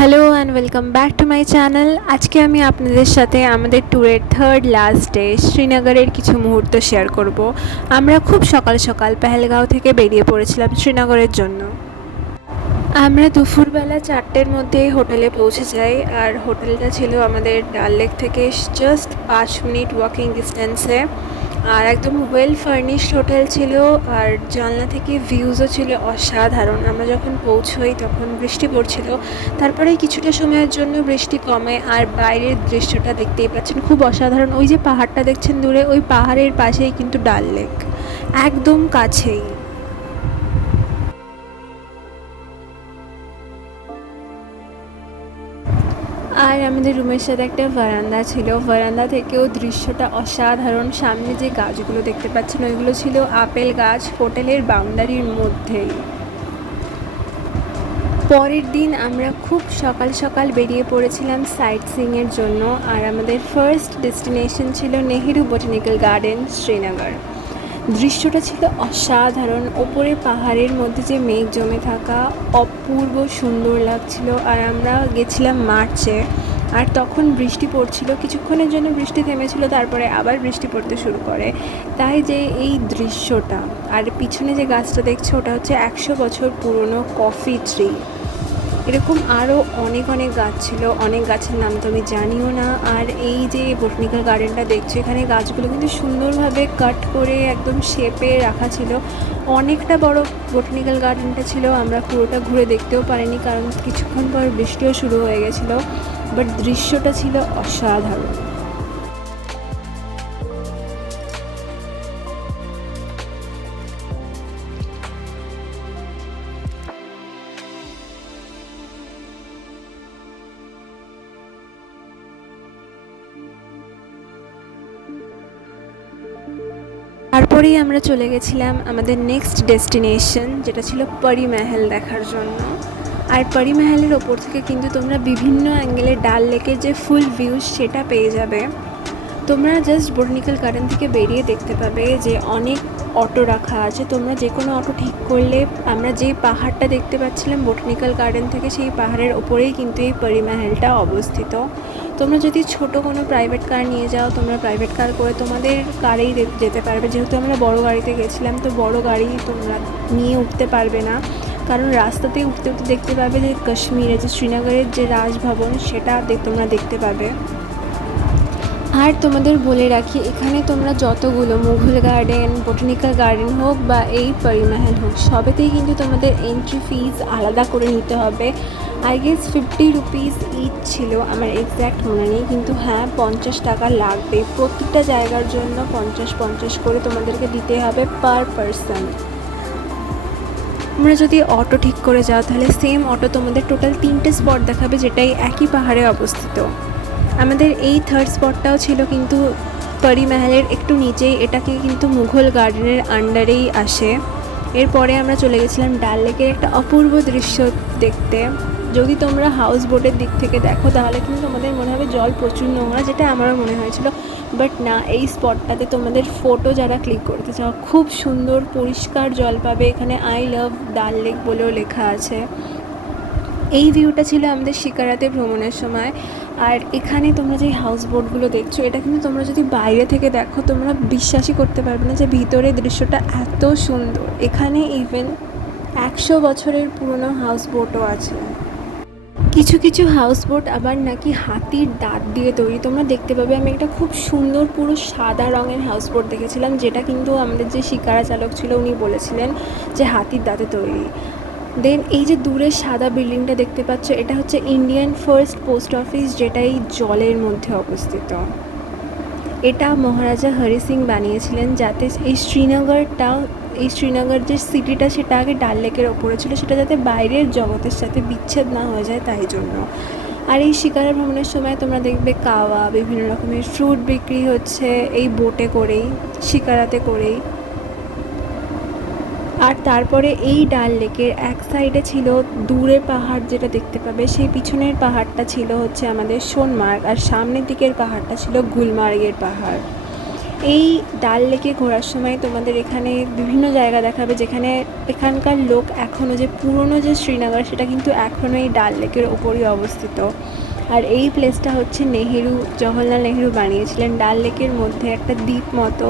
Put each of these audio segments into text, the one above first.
Hello and welcome back to my channel. আজকে আমি আপনাদের সাথে আমাদের ট্যুরের থার্ড লাস্ট ডে শ্রীনগরের কিছু মুহূর্ত শেয়ার করব। আমরা খুব সকাল সকাল পেহেলগাঁও থেকে বেরিয়ে পড়েছিলাম শ্রীনগরের জন্য। আমরা দুপুরবেলা 4টের মধ্যে হোটেলে পৌঁছে যাই, আর হোটেলটা ছিল আমাদের ডাল লেক থেকে জাস্ট 5 মিনিট ওয়াকিং ডিস্টেন্সে। আর একদম ওয়েল ফার্নিশড হোটেল ছিল, আর জানলা থেকে ভিউজও ছিল অসাধারণ। আমরা যখন পৌঁছোই তখন বৃষ্টি পড়ছিল, তারপরে কিছুটা সময়ের জন্য বৃষ্টি কমে, আর বাইরের দৃশ্যটা দেখতেই পাচ্ছেন খুব অসাধারণ। ওই যে পাহাড়টা দেখছেন দূরে, ওই পাহাড়ের পাশেই কিন্তু ডাল লেক, একদম কাছেই। আর আমাদের রুমের সাথে একটা বারান্দা ছিল, বারান্দা থেকেও দৃশ্যটা অসাধারণ। সামনে যে গাছগুলো দেখতে পাচ্ছেন ওইগুলো ছিল আপেল গাছ, হোটেলের বাউন্ডারির মধ্যেই। পরের দিন আমরা খুব সকাল সকাল বেরিয়ে পড়েছিলাম সাইট সিইংয়ের জন্য, আর আমাদের ফার্স্ট ডেস্টিনেশন ছিল নেহেরু বোটানিক্যাল গার্ডেন শ্রীনগর। দৃশ্যটা ছিল অসাধারণ, ওপরে পাহাড়ের মধ্যে যে মেঘ জমে থাকা অপূর্ব সুন্দর লাগছিল। আর আমরা গেছিলাম মার্চে, আর তখন বৃষ্টি পড়ছিল, কিছুক্ষণের জন্য বৃষ্টি থেমেছিল, তারপরে আবার বৃষ্টি পড়তে শুরু করে। তাই যে এই দৃশ্যটা, আর পিছনে যে গাছটা দেখছো ওটা হচ্ছে 100 বছর পুরনো কফি ট্রি। এরকম আরও অনেক অনেক গাছ ছিল, অনেক গাছের নাম তো আমি জানিও না। আর এই যে বোটানিক্যাল গার্ডেনটা দেখছো, এখানে গাছগুলো কিন্তু সুন্দরভাবে কাট করে একদম শেপে রাখা ছিল। অনেকটা বড় বোটানিক্যাল গার্ডেনটা ছিল, আমরা পুরোটা ঘুরে দেখতেও পারিনি কারণ কিছুক্ষণ পর বৃষ্টিও শুরু হয়ে গেছিলো, বাট দৃশ্যটা ছিল অসাধারণ। তারপরেই আমরা চলে গেছিলাম আমাদের নেক্সট ডেস্টিনেশন, যেটা ছিল পরি মহল দেখার জন্য। আর পরি মহলের ওপর থেকে কিন্তু তোমরা বিভিন্ন অ্যাঙ্গেলে ডাল লেকের যে ফুল ভিউজ সেটা পেয়ে যাবে। তোমরা জাস্ট বোটানিক্যাল গার্ডেন থেকে বেরিয়ে দেখতে পাবে যে অনেক অটো রাখা আছে, তোমরা যে কোনো অটো ঠিক করলে আমরা যে পাহাড়টা দেখতে পাচ্ছিলাম বোটানিক্যাল গার্ডেন থেকে, সেই পাহাড়ের ওপরেই কিন্তু এই পরি মহলটা অবস্থিত। তোমরা যদি ছোট কোনো প্রাইভেট কার নিয়ে যাও, তোমরা প্রাইভেট কার করে তোমাদের কারেই যেতে পারবে। যেহেতু আমরা বড় গাড়িতে গেছিলাম, তো বড় গাড়ি তোমরা নিয়ে উঠতে পারবে না, কারণ রাস্তাতেই উঠতে উঠতে দেখতে পাবে যে কাশ্মীরে যে শ্রীনগরের যে রাজভবন সেটা তোমরা দেখতে পাবে। আর তোমাদের বলে রাখি, এখানে তোমরা যতগুলো মুঘল গার্ডেন, বোটানিক্যাল গার্ডেন হোক বা এই পরি মহল হোক, সবেতেই কিন্তু তোমাদের এন্ট্রি ফিজ আলাদা করে নিতে হবে। আই গেস 50 রুপিস ইচ ছিল, আমার এক্স্যাক্ট মনে নেই, কিন্তু হ্যাঁ 50 টাকা লাগবে প্রত্যেকটা জায়গার জন্য। 50 করে তোমাদেরকে দিতে হবে পার পারসন। তোমরা যদি অটো ঠিক করে যাও তাহলে সেম অটো তোমাদের টোটাল 3টে স্পট দেখাবে, যেটাই একই পাহাড়ে অবস্থিত। আমাদের এই থার্ড স্পটটাও ছিল কিন্তু পরি মহলের একটু নিচেই, এটাকে কিন্তু মুঘল গার্ডেনের আন্ডারেই আসে। এরপরে আমরা চলে গেছিলাম ডাল লেকের একটা অপূর্ব দৃশ্য দেখতে। যদি তোমরা হাউস বোটের দিক থেকে দেখো তাহলে কিন্তু তোমাদের মনে হবে জল প্রচুর নোংরা, যেটা আমারও মনে হয়েছিল, বাট না, এই স্পটটাতে তোমাদের ফটো যারা ক্লিক করতে চাও খুব সুন্দর পরিষ্কার জল পাবে। এখানে আই লাভ ডাল লেক বলেও লেখা আছে। এই ভিউটা ছিল আমাদের শিকারাতে ভ্রমণের সময়। আর এখানে তোমরা যে হাউস বোটগুলো দেখছো, এটা কিন্তু তোমরা যদি বাইরে থেকে দেখো তোমরা বিশ্বাসই করতে পারবে না যে ভিতরে দৃশ্যটা এত সুন্দর। এখানে ইভেন 100 বছরের পুরনো হাউস বোটও আছে। কিছু কিছু হাউস বোট আবার নাকি হাতির দাঁত দিয়ে তৈরি, তোমরা দেখতে পাবে। আমি একটা খুব সুন্দর পুরো সাদা রঙের হাউস বোট দেখেছিলাম, যেটা কিন্তু আমাদের যে শিকারা চালক ছিল উনি বলেছিলেন যে হাতির দাঁতে তৈরি। দেন এই যে দূরে সাদা বিল্ডিংটা দেখতে পাচ্ছ, এটা হচ্ছে ইন্ডিয়ান ফার্স্ট পোস্ট অফিস, যেটা এই জলের মধ্যে অবস্থিত। এটা মহারাজা হরি সিং বানিয়েছিলেন, যাতে এই শ্রীনগর যে সিটিটা সেটা আগে ডাল লেকের ওপরে ছিল, সেটা যাতে বাইরের জগতের সাথে বিচ্ছেদ না হয়ে যায় তাই জন্য। আর এই শিকারা ভ্রমণের সময় তোমরা দেখবে কাওয়া, বিভিন্ন রকমের ফ্রুট বিক্রি হচ্ছে এই বোটে করেই, শিকারাতে করেই। আর তারপরে এই ডাল লেকের এক সাইডে ছিল দূরে পাহাড়, যেটা দেখতে পাবে সেই পিছনের পাহাড়টা ছিল হচ্ছে আমাদের সোনমার্গ, আর সামনের দিকের পাহাড়টা ছিল গুলমার্গের পাহাড়। এই ডাল লেকে ঘোরার সময় তোমাদের এখানে বিভিন্ন জায়গা দেখাবে, যেখানে এখানকার লোক এখনও যে পুরনো যে শ্রীনগর সেটা কিন্তু এখনও এই ডাল লেকের ওপরই অবস্থিত। আর এই প্লেসটা হচ্ছে জওহরলাল নেহেরু বানিয়েছিলেন ডাল লেকের মধ্যে একটা দ্বীপ মতো।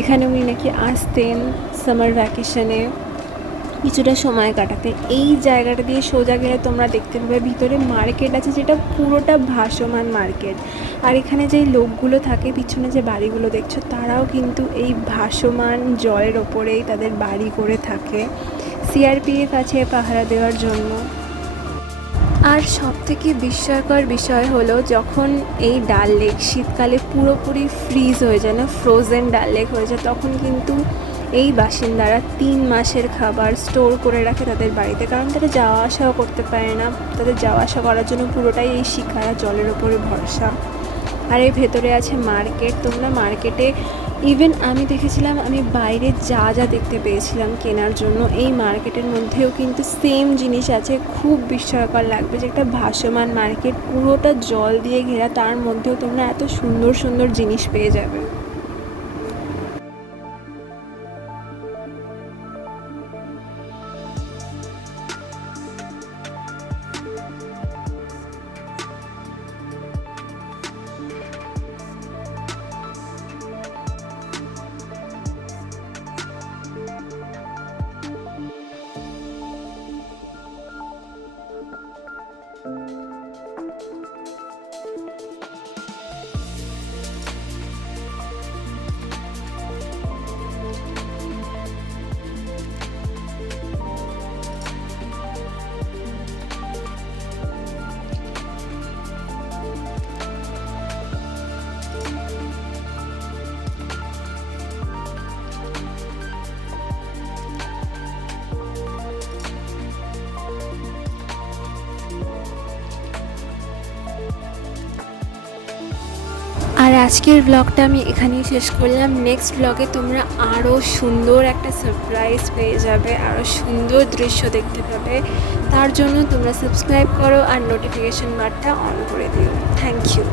এখানে উনি নাকি আসতেন সামার ভ্যাকেশনে কিছুটা সময় কাটাতে। এই জায়গাটা দিয়ে সোজা গেলে তোমরা দেখতে পাবে ভিতরে মার্কেট আছে, যেটা পুরোটা ভাসমান মার্কেট। আর এখানে যেই লোকগুলো থাকে, পিছনে যে বাড়িগুলো দেখছো, তারাও কিন্তু এই ভাসমান জলের ওপরেই তাদের বাড়ি করে থাকে। সিআরপিএফ আছে পাহারা দেওয়ার জন্য। আর সবথেকে বিস্ময়কর বিষয় হলো, যখন এই ডাল লেক শীতকালে পুরোপুরি ফ্রিজ হয়ে যায়, না ফ্রোজেন ডাল লেক হয়ে যায়, তখন কিন্তু এই বাসিন্দারা 3 মাসের খাবার স্টোর করে রাখে তাদের বাড়িতে, কারণ তারা যাওয়া আসাও করতে পারে না। তাদের যাওয়া আসা করার জন্য পুরোটাই এই শিকারা জলের ওপরে ভরসা। আর এর ভেতরে আছে মার্কেট। তোমরা মার্কেটে ইভেন আমি দেখেছিলাম, আমি বাইরে যা যা দেখতে পেয়েছিলাম কেনার জন্য, এই মার্কেটের মধ্যেও কিন্তু সেম জিনিস আছে। খুব বিস্ময়কর লাগবে যে একটা ভাসমান মার্কেট, পুরোটা জল দিয়ে ঘেরা, তার মধ্যেও তোমরা এত সুন্দর সুন্দর জিনিস পেয়ে যাবে। আর আজকের ব্লগটা আমি এখানেই শেষ করলাম। নেক্সট ব্লগে তোমরা আরও সুন্দর একটা সারপ্রাইজ পেয়ে যাবে, আরও সুন্দর দৃশ্য দেখতে পাবে। তার জন্য তোমরা সাবস্ক্রাইব করো আর নোটিফিকেশন বারটা অন করে দিও। Thank you.